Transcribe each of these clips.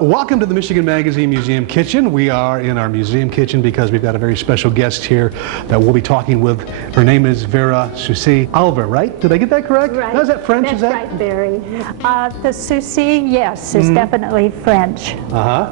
Welcome to the Michigan Magazine Museum Kitchen. We are in our museum kitchen because we've got a very special guest here that we'll be talking with. Her name is Vera Souci. Alva, right? Did I get that correct? Right. No, is that French? That's is that right, Barry. The Susi, yes, is definitely French.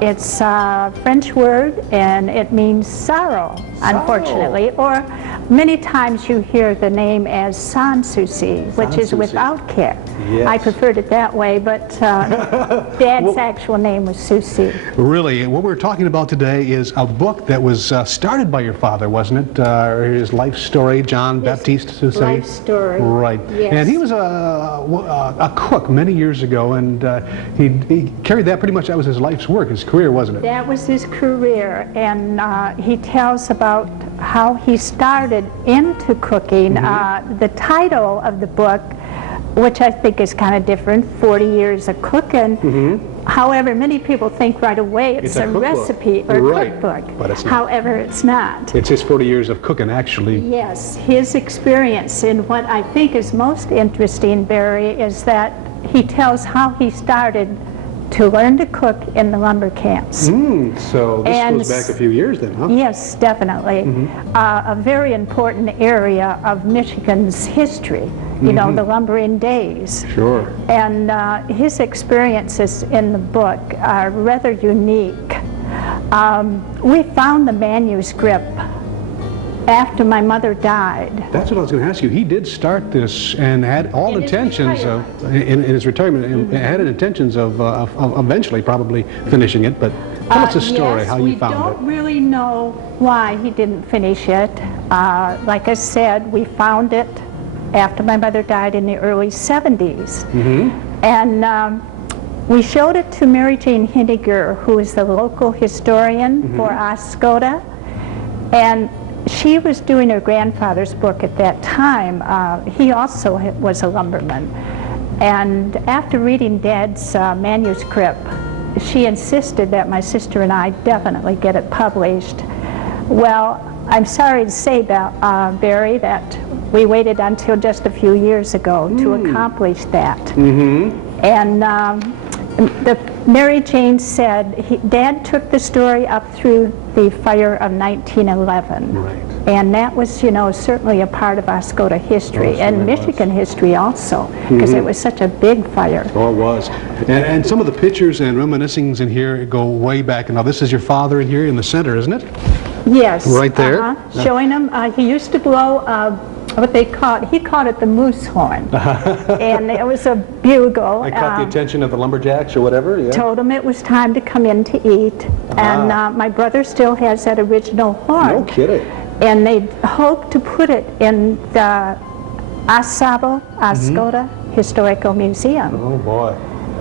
It's a French word, and it means sorrow, unfortunately. Or many times you hear the name as sans souci, which is without care. Yes. I preferred it that way, but Dad's actual name was Susi. Really, what we're talking about today is a book that was started by your father, wasn't it? His life story, John Baptiste Susi. Life story. Right. Yes. And he was a cook many years ago, and he carried that pretty much. That was his life's work, his career, wasn't it? That was his career, and he tells about how he started into cooking. The title of the book, which I think is kind of different, 40 Years of Cooking. However, many people think right away it's a recipe or cookbook. But it's not. However, it's not. It's his 40 years of cooking, actually. Yes, his experience. And what I think is most interesting, Barry, is that he tells how he started to learn to cook in the lumber camps. So this goes back a few years then, huh? Yes, definitely. A very important area of Michigan's history, you know, the lumbering days. Sure. And his experiences in the book are rather unique. We found the manuscript after my mother died. That's what I was going to ask you. He did start this and had all intentions of, in his retirement, and had intentions of eventually probably finishing it. But tell us the story, how you found it. We don't really know why he didn't finish it. Like I said, we found it after my mother died in the early 70s. And we showed it to Mary Jane Hindiger, who is the local historian for Oscoda. And she was doing her grandfather's book at that time. He also was a lumberman. And after reading Dad's manuscript, she insisted that my sister and I definitely get it published. Well, I'm sorry to say, Barry, that we waited until just a few years ago to accomplish that. And Mary Jane said Dad took the story up through the fire of 1911. Right. And that was, you know, certainly a part of Oscoda history and Michigan history also, because it was such a big fire. Oh, it was. And some of the pictures and reminiscings in here go way back. And now this is your father in here in the center, isn't it? Yes. Right there. Showing him, he used to blow what they called, he called it the moose horn. And it was a bugle. I caught the attention of the Lumberjacks or whatever, yeah. Told him it was time to come in to eat. And my brother still has that original horn. No kidding. And they hoped to put it in the Oscoda Historical Museum. Oh, boy.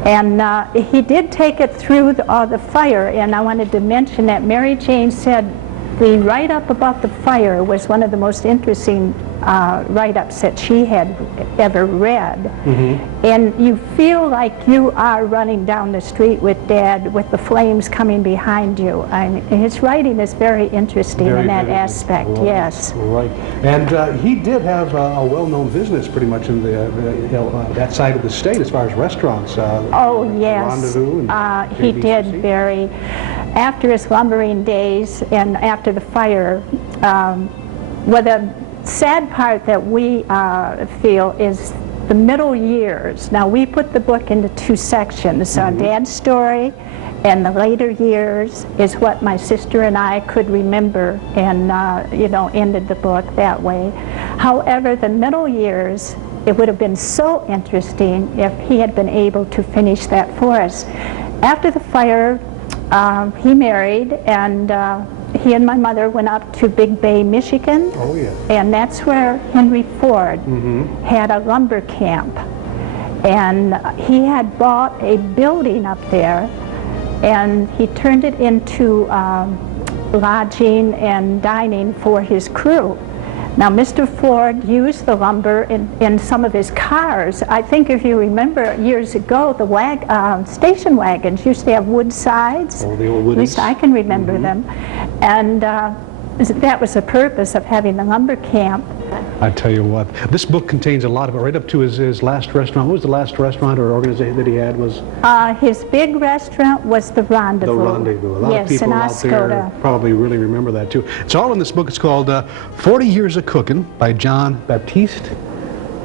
And he did take it through the fire, and I wanted to mention that Mary Jane said the write-up about the fire was one of the most interesting write-ups that she had ever read. And you feel like you are running down the street with Dad with the flames coming behind you. And his writing is very interesting in that aspect, yes. Right. And he did have a well-known business pretty much in that side of the state as far as restaurants. Oh, yes. Rendezvous and he did, Barry. After his lumbering days and after the fire, well, the sad part that we feel is the middle years. Now, we put the book into two sections. Dad's story and the later years is what my sister and I could remember, and you know, ended the book that way. However, the middle years, it would have been so interesting if he had been able to finish that for us. After the fire, he married, and he and my mother went up to Big Bay, Michigan. Oh, yeah. And that's where Henry Ford had a lumber camp. And he had bought a building up there, and he turned it into lodging and dining for his crew. Now, Mr. Ford used the lumber in some of his cars. I think if you remember years ago, the station wagons used to have wood sides. Oh, the old woodies. At least I can remember them. And that was the purpose of having the lumber camp. I tell you what, this book contains a lot of it, right up to his last restaurant. What was the last restaurant or organization that he had? Was His big restaurant was the Rendezvous. The Rendezvous. A lot of people out there probably really remember that too. It's all in this book. It's called 40 Years of Cooking by John Baptiste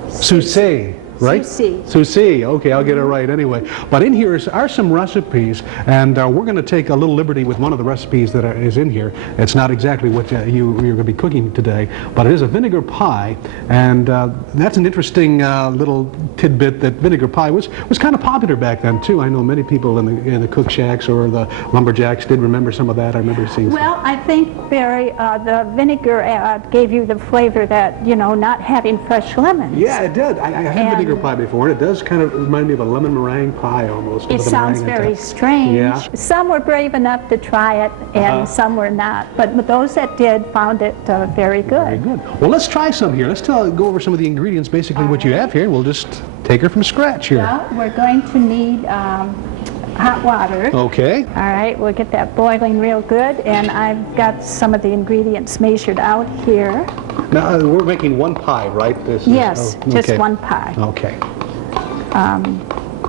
Susi. Right? Susi. Okay, I'll get it right anyway. But in here are some recipes, and we're going to take a little liberty with one of the recipes that is in here. It's not exactly what you're going to be cooking today, but it is a vinegar pie, and that's an interesting little tidbit that vinegar pie was kind of popular back then too. I know many people in the cook shacks or the Lumberjacks did remember some of that. I remember seeing. Well, I think, Barry, the vinegar gave you the flavor that, you know, not having fresh lemons. Yeah, it did. I had vinegar pie before, and it does kind of remind me of a lemon meringue pie almost. It sounds very strange. Yeah. Some were brave enough to try it, and some were not. But those that did found it very good. Very good. Well, let's try some here. Let's go over some of the ingredients, basically what you have here. We'll just take her from scratch here. Well, we're going to need hot water. Okay. All right, we'll get that boiling real good, and I've got some of the ingredients measured out here. Now, we're making one pie, right? Yes, just one pie. Okay.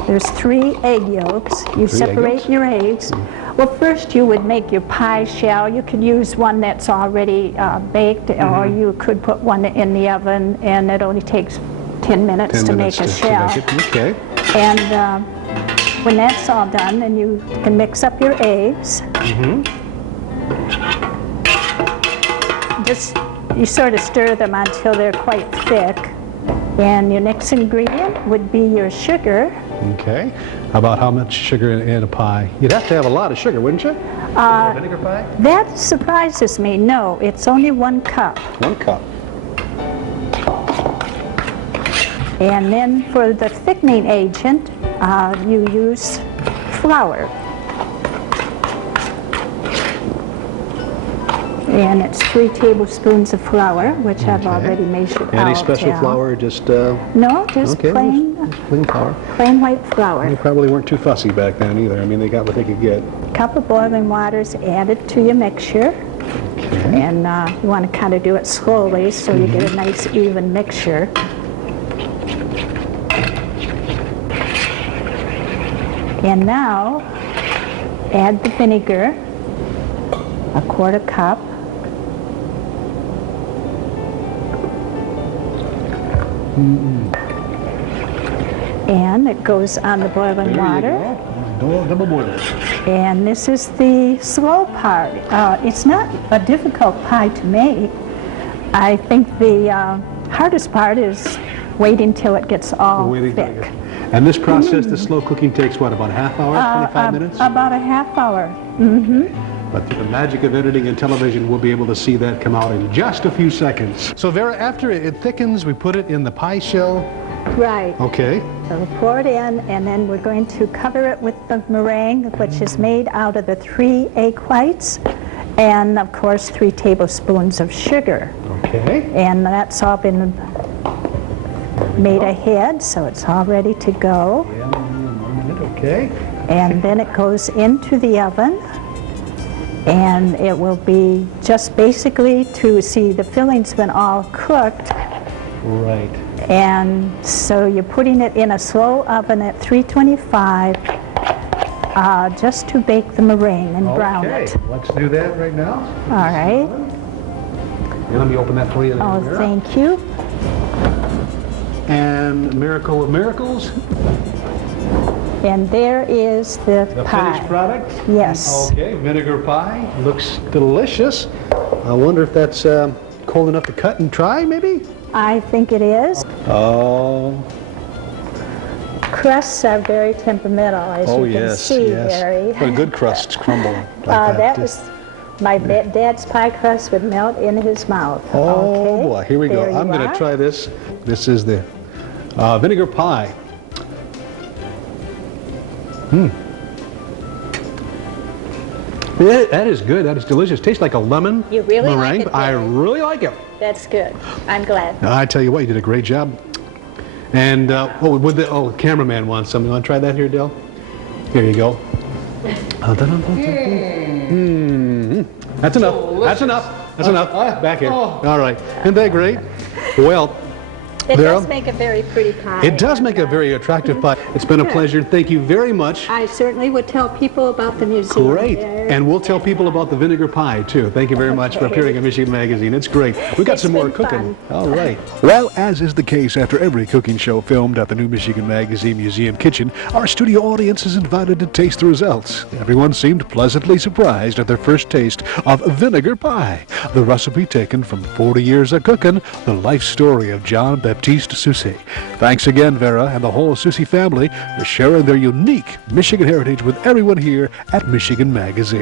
There's 3 egg yolks. You separate your eggs. Well, first you would make your pie shell. You could use one that's already baked, or you could put one in the oven, and it only takes 10 minutes to make a shell. Okay. And when that's all done, then you can mix up your eggs. Just, you sort of stir them until they're quite thick. And your next ingredient would be your sugar. Okay. How about how much sugar in a pie? You'd have to have a lot of sugar, wouldn't you? Vinegar pie? That surprises me. No, it's only 1 cup. 1 cup. And then for the thickening agent, you use flour. And it's 3 tablespoons of flour, which I've already measured out. Any special flour? Just no, just plain flour. Plain white flour. They probably weren't too fussy back then either. I mean, they got what they could get. A cup of boiling water is added to your mixture. Okay. And you want to kind of do it slowly so you get a nice even mixture. And now add the vinegar, 1/4 cup. And it goes on the boiling water. Double boiler. And this is the slow part. It's not a difficult pie to make. I think the hardest part is waiting till it gets all thick. And this process, the slow cooking, takes what, about a half hour, 25 minutes? About a half hour. But through the magic of editing and television, we'll be able to see that come out in just a few seconds. So Vera, after it thickens, we put it in the pie shell. Right. Okay. So we'll pour it in, and then we're going to cover it with the meringue, which is made out of the 3 egg whites, and of course 3 tablespoons of sugar. Okay. And that's all been made ahead, so it's all ready to go. Yeah, 1 minute, okay. And then it goes into the oven, and it will be just basically to see the filling's been all cooked. Right. And so you're putting it in a slow oven at 325 just to bake the meringue and brown it. Okay, let's do that right now. All right. And let me open that for you. Oh, thank you. And miracle of miracles. And there is the pie. Finished product? Yes. Okay, vinegar pie. Looks delicious. I wonder if that's cold enough to cut and try, maybe? I think it is. Oh. Crusts are very temperamental, as you can see, Barry. But a good crust's crumble like that. That was my dad's pie crust would melt in his mouth. Oh, okay. boy, here we go. I'm going to try this. This is the vinegar pie. Yeah, that is good. That is delicious. Tastes like a lemon You really meringue. like it, I Barry. really like it. That's good. I'm glad. I tell you what, you did a great job. And cameraman wants some. You want to try that here, Dale? Here you go. That's enough. Delicious. That's enough. That's enough. Back here. All right. Isn't that great? Well, It Vera, does make a very pretty pie. it does make a very attractive pie. It's been a pleasure. Thank you very much. I certainly would tell people about the museum. Great. there. And we'll tell people about the vinegar pie, too. Thank you very much for appearing in Michigan Magazine. It's great. We got It's some more been cooking. fun. All right. Well, as is the case after every cooking show filmed at the New Michigan Magazine Museum kitchen, our studio audience is invited to taste the results. Everyone seemed pleasantly surprised at their first taste of vinegar pie, the recipe taken from 40 Years of Cookin', the life story of John Baptiste Susi. Thanks again, Vera, and the whole Susi family for sharing their unique Michigan heritage with everyone here at Michigan Magazine.